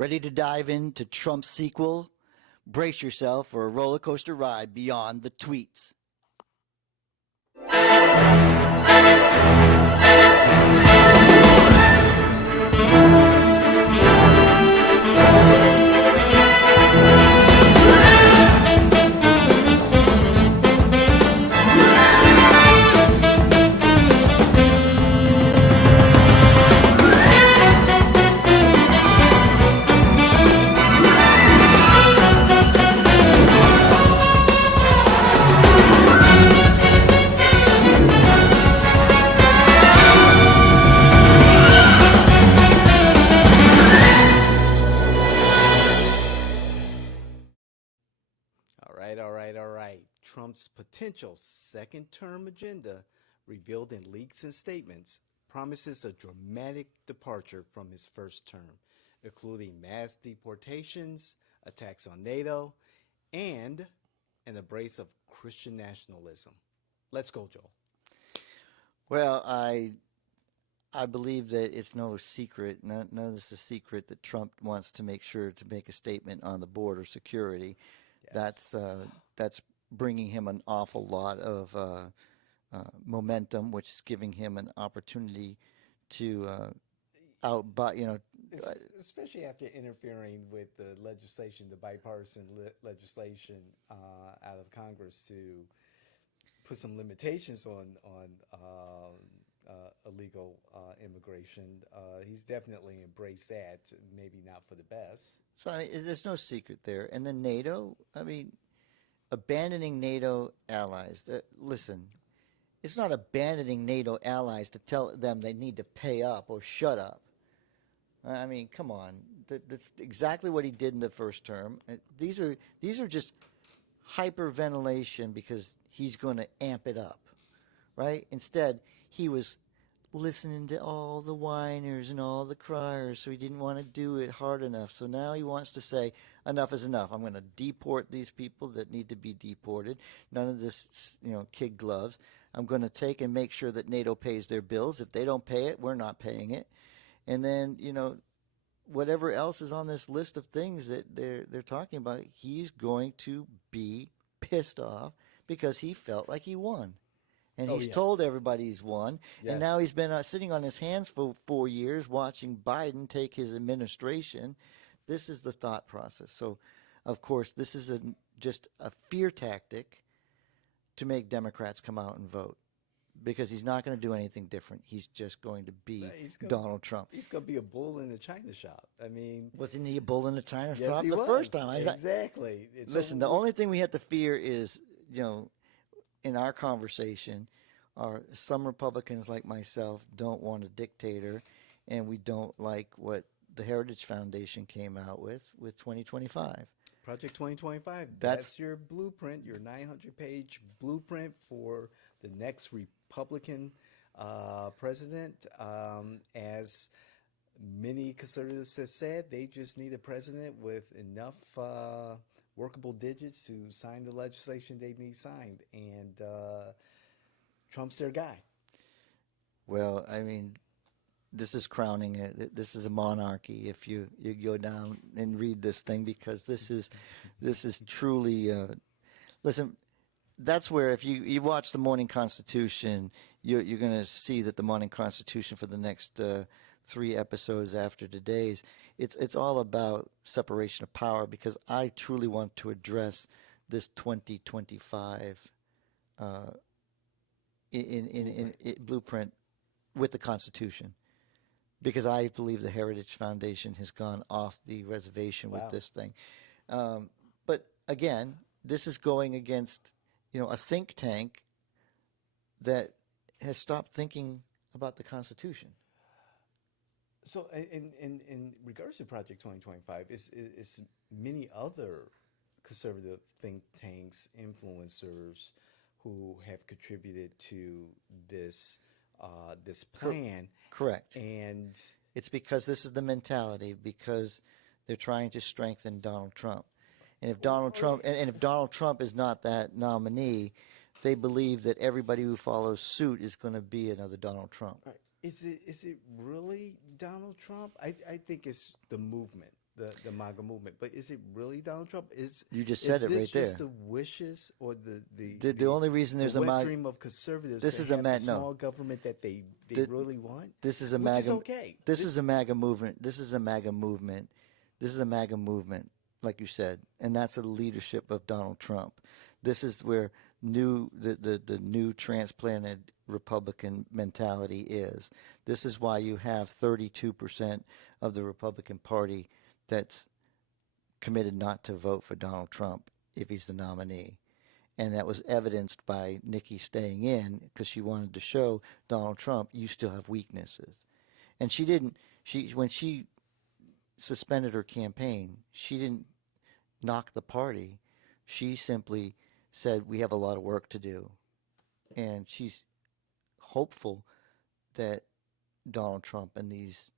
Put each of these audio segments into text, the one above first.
Ready to dive into Trump's sequel? Brace yourself for a roller coaster ride beyond the tweets. All right. Trump's potential second term agenda, revealed in leaks and statements, promises a dramatic departure from his first term, including mass deportations, attacks on NATO, and an embrace of Christian nationalism. Let's go, Joel. Well, I believe that it's no secret, none of this is a secret, that Trump wants to make sure to make a statement on the border security. Yes. That's bringing him an awful lot of momentum, which is giving him an opportunity to outbutt, Especially after interfering with the legislation, the bipartisan legislation out of Congress to put some limitations on illegal immigration. He's definitely embraced that, maybe not for the best. So there's no secret there. And then NATO, abandoning NATO allies. Listen, it's not abandoning NATO allies to tell them they need to pay up or shut up. I mean, come on. That's exactly what he did in the first term. These are just hyperventilation because he's going to amp it up, right? Instead, he was listening to all the whiners and all the criers, so he didn't want to do it hard enough. So now he wants to say, enough is enough. I'm going to deport these people that need to be deported. None of this, kid gloves. I'm going to take and make sure that NATO pays their bills. If they don't pay it, we're not paying it. And then, whatever else is on this list of things that they're talking about, he's going to be pissed off because he felt like he won. And he's told everybody he's won. Yes. And now he's been sitting on his hands for 4 years watching Biden take his administration. This is the thought process. So, of course, this is just a fear tactic to make Democrats come out and vote. Because he's not going to do anything different. He's just going to be Donald Trump. He's going to be a bull in the china shop. I mean, wasn't he a bull in the china yes, shop he the was. first time? Exactly. Listen, the only thing we have to fear is, in our conversation, are some Republicans like myself don't want a dictator, and we don't like what the Heritage Foundation came out with 2025. Project 2025. That's your blueprint, your 900-page blueprint for the next Republican president. As many conservatives have said, they just need a president with enough workable digits to sign the legislation they need signed. And Trump's their guy. Well, I mean, this is crowning it. This is a monarchy. If you go down and read this thing, because this is truly. Listen, that's where if you watch the Morning Constitution, you're going to see that the Morning Constitution for the next 3 episodes after today's, it's all about separation of power, because I truly want to address this 2025 in blueprint with the Constitution. Because I believe the Heritage Foundation has gone off the reservation with this thing. But again, this is going against, a think tank that has stopped thinking about the Constitution. So in regards to Project 2025, is many other conservative think tanks, influencers who have contributed to this plan. Correct. And it's because this is the mentality, because they're trying to strengthen Donald Trump. And if Donald Trump is not that nominee, they believe that everybody who follows suit is going to be another Donald Trump. Right. Is it really Donald Trump? I think it's the movement. the MAGA movement. But is it really Donald Trump? You just said it this right there. just the wishes or The only reason there's the a wet MAGA, dream of conservatives this to is a have the no. small government that they really want? This is a which MAGA. is okay. This is a MAGA movement. This is a MAGA movement. This is a MAGA movement, like you said, and that's the leadership of Donald Trump. This is where the new transplanted Republican mentality is. This is why you have 32% of the Republican Party that's committed not to vote for Donald Trump if he's the nominee. And that was evidenced by Nikki staying in because she wanted to show Donald Trump you still have weaknesses. And she didn't. When she suspended her campaign, she didn't knock the party. She simply said we have a lot of work to do, and she's hopeful that Donald Trump and these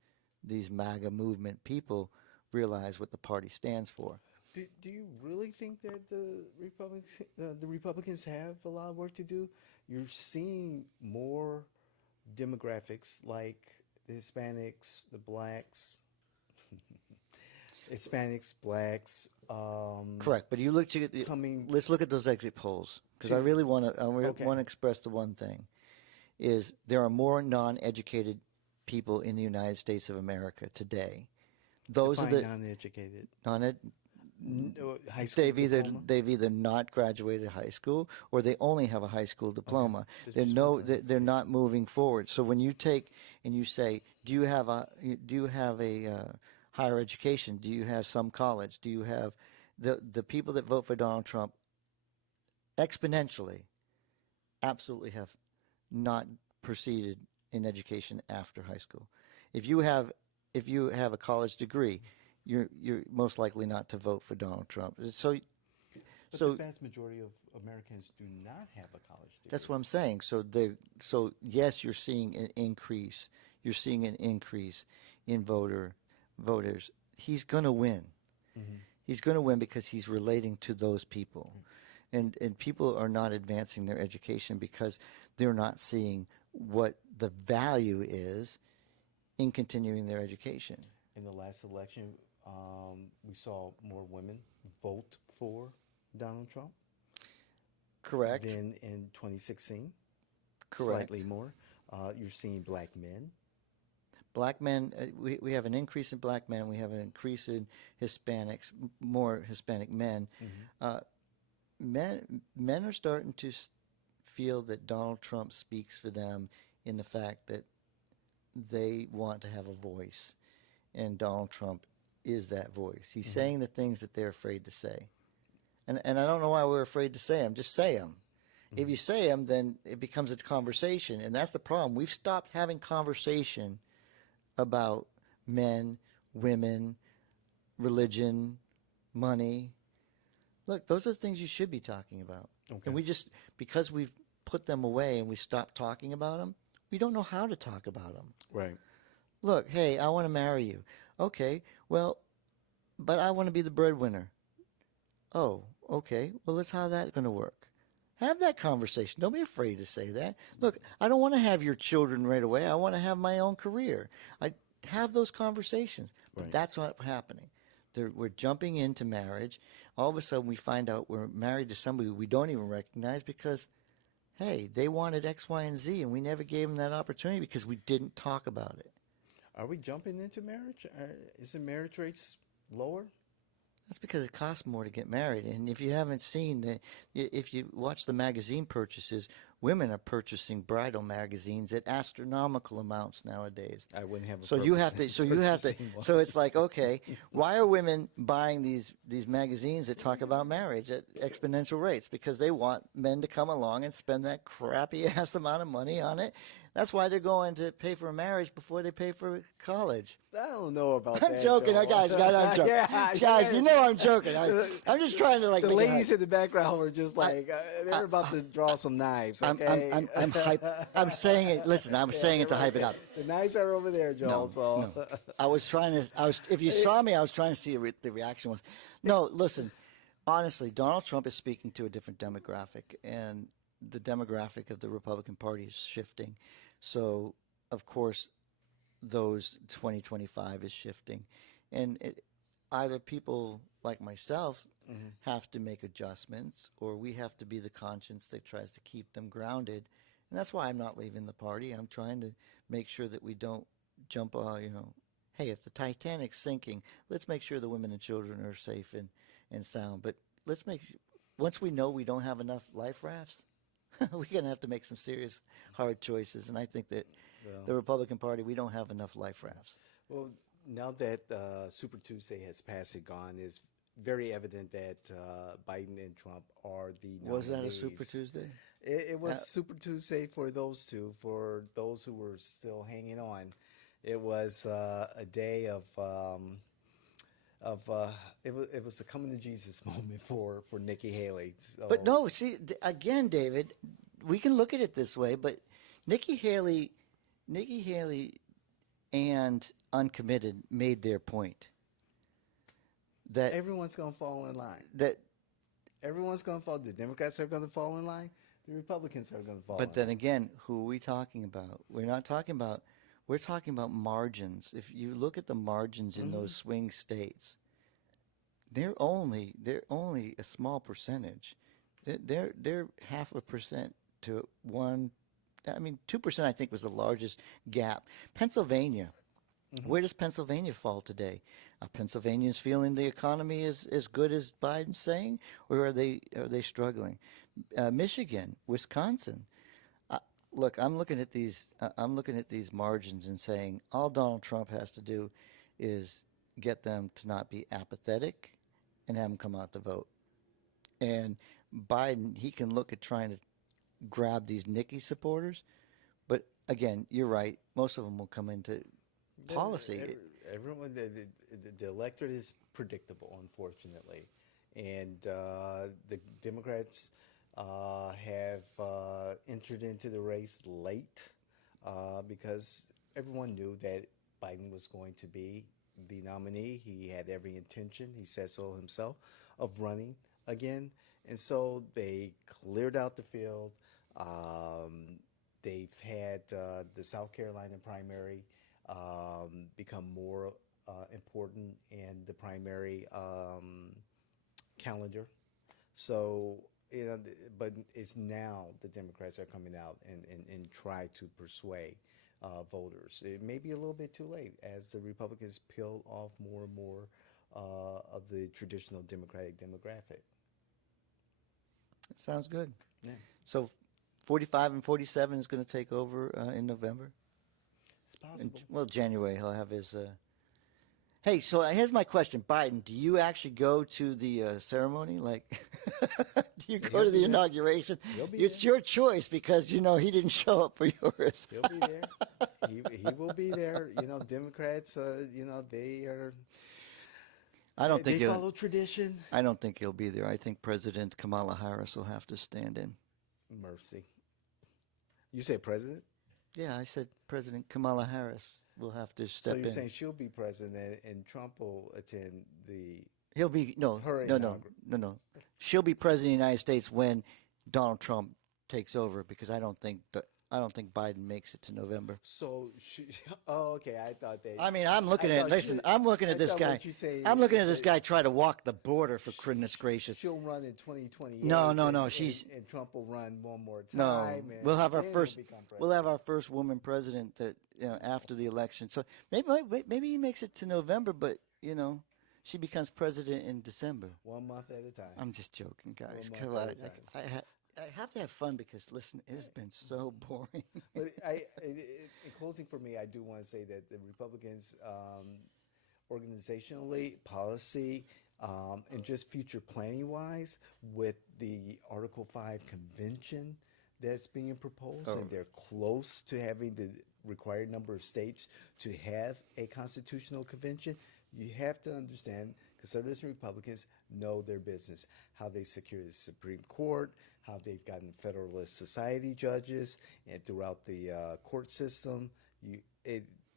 MAGA movement people realize what the party stands for. Do you really think that the Republicans have a lot of work to do? You're seeing more demographics like the Hispanics, the blacks, Hispanics, blacks. Correct, but you look to let's look at those exit polls because I really want to express the one thing is there are more non-educated people in the United States of America today. Those are the non-educated. High school diploma? They've either not graduated high school or they only have a high school diploma. Okay. They're not moving forward. So when you take and you say, do you have a higher education? Do you have some college? Do you have the people that vote for Donald Trump exponentially absolutely have not proceeded in education after high school. If you have a college degree, you're most likely not to vote for Donald Trump. So the vast majority of Americans do not have a college degree. That's what I'm saying. So yes, you're seeing an increase. You're seeing an increase in voters. He's going to win. Mm-hmm. He's going to win because he's relating to those people. Mm-hmm. And people are not advancing their education because they're not seeing what the value is in continuing their education. In the last election, we saw more women vote for Donald Trump. Correct. Than in 2016. Correct. Slightly more. You're seeing black men. Black men, we have an increase in black men. We have an increase in Hispanics, more Hispanic men. Mm-hmm. Men are starting to feel that Donald Trump speaks for them in the fact that they want to have a voice, and Donald Trump is that voice. He's mm-hmm. saying the things that they're afraid to say. And I don't know why we're afraid to say them. Just say them. Mm-hmm. If you say them, then it becomes a conversation, and that's the problem. We've stopped having conversation about men, women, religion, money. Look, those are the things you should be talking about. Okay. And we just, because we've put them away and we stopped talking about them, we don't know how to talk about them. Right. Look, hey, I want to marry you. Okay, well, but I want to be the breadwinner. Oh, okay. Well, how's that going to work? Have that conversation. Don't be afraid to say that. Look, I don't want to have your children right away. I want to have my own career. I have those conversations. But that's not happening. We're jumping into marriage. All of a sudden, we find out we're married to somebody we don't even recognize because, hey, they wanted X, Y, and Z, and we never gave them that opportunity because we didn't talk about it. Are we jumping into marriage? Is the marriage rates lower? That's because it costs more to get married. And if you haven't seen, if you watch the magazine purchases, women are purchasing bridal magazines at astronomical amounts nowadays. I wouldn't have a So you have to. So it's like, okay, why are women buying these magazines that talk about marriage at exponential rates? Because they want men to come along and spend that crappy ass amount of money on it. That's why they're going to pay for a marriage before they pay for college. I don't know about that. I'm joking, guys. I'm joking. Guys, you know I'm joking. I'm just trying to The ladies in the background were just like they're about to draw some knives. Okay? I'm hype. I'm saying it. Listen, I'm saying it to hype it up. The knives are over there, Joel. No. I was trying to. If you saw me, I was trying to see what the reaction was. No, listen. Honestly, Donald Trump is speaking to a different demographic, and the demographic of the Republican Party is shifting. So, of course, those 2025 is shifting. And either people like myself have to make adjustments, or we have to be the conscience that tries to keep them grounded. And that's why I'm not leaving the party. I'm trying to make sure that we don't jump, hey, if the Titanic's sinking, let's make sure the women and children are safe and sound. But once we know we don't have enough life rafts, we're going to have to make some serious, hard choices. And I think that the Republican Party, we don't have enough life rafts. Well, now that Super Tuesday has passed and gone, it's very evident that Biden and Trump are the nominees. Was that a Super Tuesday? It was Super Tuesday for those two. For those who were still hanging on, it was a day of it was the coming to Jesus moment for Nikki Haley. So, But no, see, again, David, we can look at it this way, but Nikki Haley and Uncommitted made their point. That everyone's going to fall in line. That everyone's going to fall. The Democrats are going to fall in line. The Republicans are going to fall. But then again, who are we talking about? We're talking about margins. If you look at the margins in those swing states, they're only a small percentage. They're 0.5% to 1. I mean, 2% I think was the largest gap. Pennsylvania. Where does Pennsylvania fall today? Are Pennsylvanians feeling the economy is as good as Biden's saying, or are they struggling? Michigan, Wisconsin. Look, I'm looking at these margins and saying all Donald Trump has to do is get them to not be apathetic and have them come out to vote. And Biden, he can look at trying to grab these Nikki supporters, but again, you're right. Most of them will come into policy. Everyone, the electorate is predictable, unfortunately, and the Democrats have entered into the race late because everyone knew that Biden was going to be the nominee. He had every intention, he said so himself, of running again, and so they cleared out the field. They've had the South Carolina primary become more important in the primary calendar. So, but it's now the Democrats are coming out and try to persuade voters. It may be a little bit too late as the Republicans peel off more and more of the traditional Democratic demographic. Sounds good. Yeah. So 45 and 47 is going to take over in November? It's possible. Well, January he'll have his... Hey, so here's my question. Biden, do you actually go to the ceremony? Like, do you go to the inauguration? It's your choice because, he didn't show up for yours. He'll be there. He will be there. Democrats, they are... I don't think they follow tradition. I don't think he'll be there. I think President Kamala Harris will have to stand in. Mercy. You say president? Yeah, I said President Kamala Harris will have to step in. So you're saying she'll be president and Trump will attend the... He'll be, no. She'll be president of the United States when Donald Trump takes over because I don't think Biden makes it to November. So, okay. I thought that. I mean, I'm looking at this guy. I'm looking at this guy try to walk the border for goodness gracious. She'll run in 2028. No. And Trump will run one more time. No, we'll have our first woman president that after the election. So maybe he makes it to November, but she becomes president in December. 1 month at a time. I'm just joking, guys. Come on. I have to have fun because, listen, it has been so boring. But in closing for me, I do want to say that the Republicans, organizationally, policy, and just future planning-wise, with the Article 5 convention that's being proposed, and they're close to having the required number of states to have a constitutional convention, you have to understand conservatives and Republicans know their business, how they secure the Supreme Court, how they've gotten Federalist Society judges, and throughout the court system.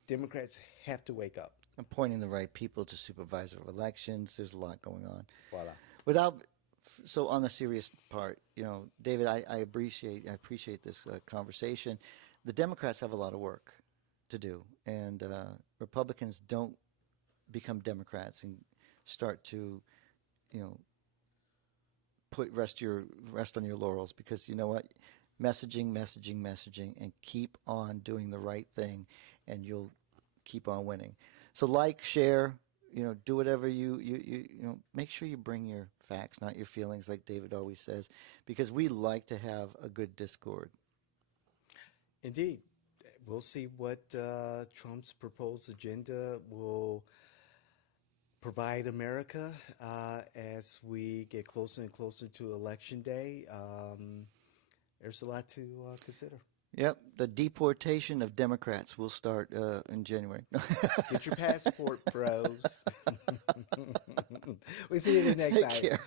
Democrats have to wake up. Appointing the right people to supervisor elections. There's a lot going on. Voila. So on the serious part, David, I appreciate this conversation. The Democrats have a lot of work to do, and Republicans don't become Democrats and start to, you know, rest on your laurels, because you know what, messaging, and keep on doing the right thing, and you'll keep on winning. So like, share, you know, do whatever you know. Make sure you bring your facts, not your feelings, like David always says, because we like to have a good discord. Indeed. We'll see what Trump's proposed agenda will provide America as we get closer and closer to Election Day. There's a lot to consider. Yep, the deportation of Democrats will start in January. Get your passport, bros. We see you the next Take time. care.